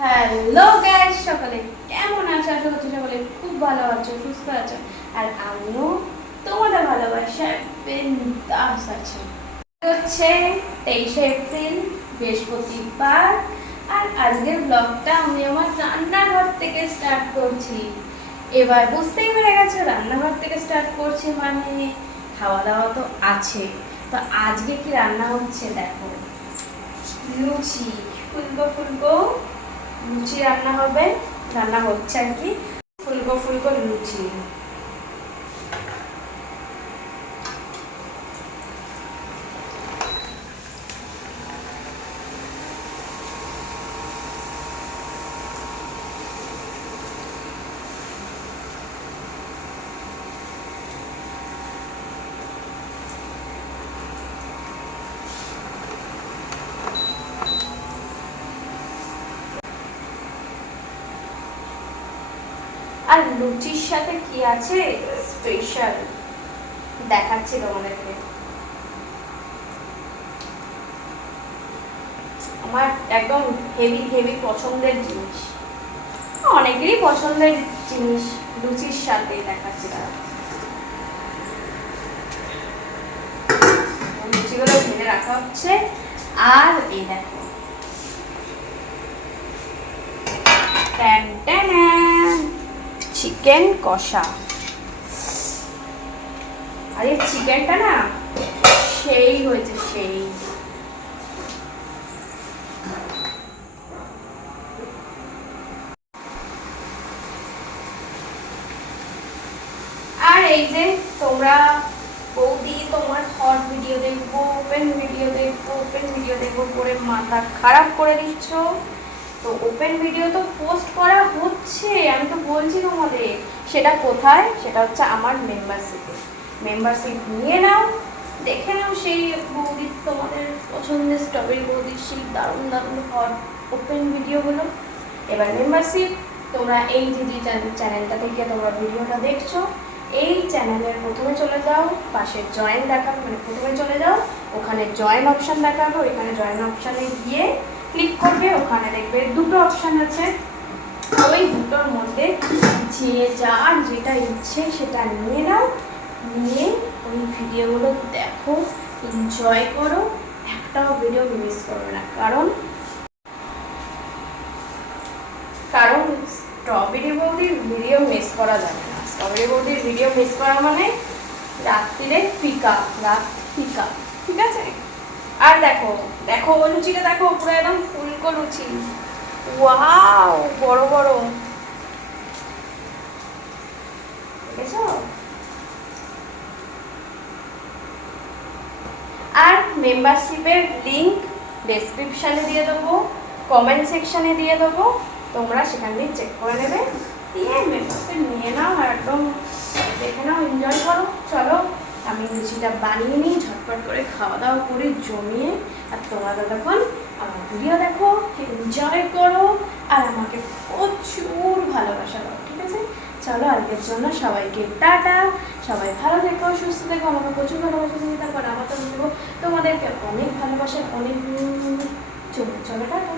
Hello guys, সকলে কেমন আছো? আশা করছি সকলে খুব ভালো আছো, সুস্থ আছো। আর আমিও তোমাদের ভালোবাসায় বিন্দাস আছি। হচ্ছে 23শে এপ্রিল, বৃহস্পতিবার। আর আজকের ব্লগটা আমি আমার রান্নাঘর থেকে স্টার্ট করছি। এবার বুঝতেই পেরে গেছো, রান্নাঘর থেকে স্টার্ট করছি মানে খাওয়া দাওয়া তো আছে। তো আজকে কি রান্না হচ্ছে দেখো, লুচি, ফুলকো ফুলকো লুচি রান্না হবে, রান্না হচ্ছে আর কি, ফুলকো ফুলকো লুচি। আর লুচির সাথে কি আছে স্পেশাল দেখাচ্ছি তোমাদেরকে। আমার একদম হেভি হেভি পছন্দের জিনিস, অনেকেরই পছন্দের জিনিস, লুচির সাথে দেখাচ্ছি। তারা লুচিগুলো ভেজে রাখা হচ্ছে। আর এই দেখো, চিকেন কষা। আর এই চিকেনটা না সেই হয়েছে, সেই। আর এই যে তোমরা বৌদি তোমার হট ভিডিও দেখবো, ওপেন ভিডিও দেখবো, ওপেন ভিডিও দেখবো করে মাথা খারাপ করে দিচ্ছ। তো ওপেন ভিডিও তো পোস্ট করা হচ্ছে, আমি তো বলছি তোমাদের। সেটা কোথায়? সেটা হচ্ছে আমার মেম্বারশিপে। মেম্বারশিপ নিয়ে নাও, দেখে নাও সেই বৌদির, তোমাদের পছন্দের স্ট্রবেরি বৌদির সেই দারুণ দারুণ হট ওপেন ভিডিওগুলো। এবার মেম্বারশিপ, তোমরা এই যে চ্যানেলটা থেকে তোমরা ভিডিওটা দেখছো, এই চ্যানেলের প্রথমে চলে যাও, পাশে জয়েন দেখাবে, মানে প্রথমে চলে যাও, ওখানে জয়েন অপশান দেখাবে, ওইখানে জয়েন অপশানে গিয়ে ক্লিক করবে। ওখানে দেখবে দুটো অপশান আছে, ওই দুটোর মধ্যে যে যার যেটা ইচ্ছে সেটা নিয়ে নাও, নিয়ে ওই ভিডিওগুলো দেখো, এনজয় করো, একটাও ভিডিও মিস করো না। কারণ কারণ স্ট্রবেরি বৌদির ভিডিও মিস করা যাবে না। স্ট্রবেরি বৌদির ভিডিও মিস করা মানে রাত্রিরে ফিকা, রাত ফিকা, ঠিক আছে? আর দেখো দেখো লুচিটা দেখো, পুরো একদম ফুলকো লুচি, ওয়াও, বড় বড়, দেখেছো? আর মেম্বারশিপের লিঙ্ক ডেসক্রিপশানে দিয়ে দেবো, কমেন্ট সেকশানে দিয়ে দেবো, তোমরা সেখান দিয়ে চেক করে নেবে, দিয়ে মেম্বারশিপ নিয়ে নাও আর একদম দেখে নাও, এনজয় করো। চলো আমি লুচিটা বানিয়ে নিই, ঝটপট করে খাওয়া দাওয়া করে জমিয়ে। আর তোমরা তখন আমার ভিডিও দেখো, এনজয় করো, আর আমাকে প্রচুর ভালোবাসা দাও, ঠিক আছে? চলো আজকের জন্য সবাইকে টাটা, সবাই ভালো থেকো, সুস্থ থেকো, আমাকে প্রচুর ভালোবাসা দিতে থাকো, আর আমার তো দেবো তোমাদেরকে অনেক ভালোবাসা, অনেক। চলো চলো টাটা।